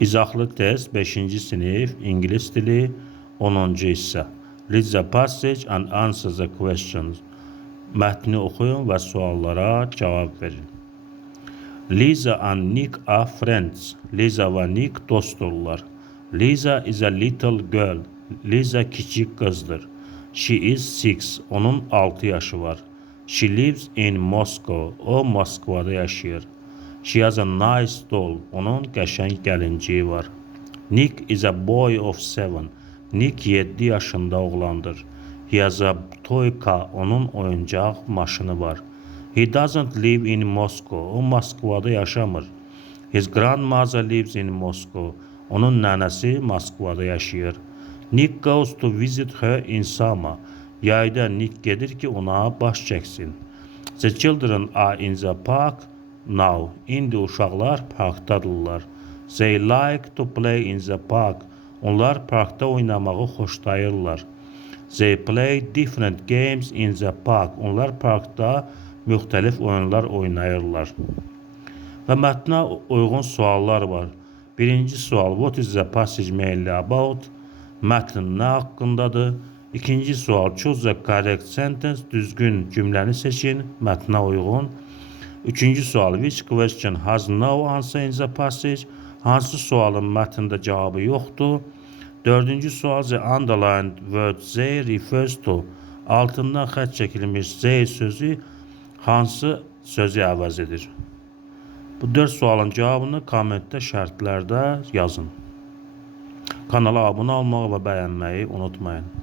İzahlı test 5-ci sinif İngilis dili 10-cu hissə. Read the passage and answer the questions. Mətni oxuyun və suallara cavab verin. Lisa and Nick are friends. Lisa və Nick dostdurlar. Lisa is a little girl. Lisa kiçik qızdır. She is 6. Onun 6 yaşı var. She lives in Moscow. O Moskvada yaşayır. She has a nice doll. Onun qəşəng gəlinciyi var. Nick is a boy of 7. Nick 7 yaşında oğlandır. He has a toy car. Onun oyuncaq maşını var. He doesn't live in Moscow. O Moskvada yaşamır. His grandmother lives in Moscow. Onun nənəsi Moskvada yaşayır. Nick goes to visit her in summer. Yayda Nick gedir ki ona baş çəksin. The children are in the park now. İndi uşaqlar parkdadırlar. They like to play in the park. Onlar parkda oynamağı xoşlayırlar. They play different games in the park. Onlar parkda müxtəlif oyunlar oynayırlar. Və mətnə uyğun suallar var. Birinci sual, what is the passage mainly about? Mətn nə haqqındadır? İkinci sual, choose the correct sentence. Düzgün cümləni seçin, mətnə uyğun. Üçüncü sual, which question has no answer in the passage? Hansı sualın mətndə cavabı yoxdur? Dördüncü sual, the underlined word they refers to. Altından xətt çəkilmiş they sözü hansı sözü əvəz edir? Bu 4 sualın cavabını kommentdə, şərtlərdə yazın. Kanala abunə olmağı və bəyənməyi unutmayın.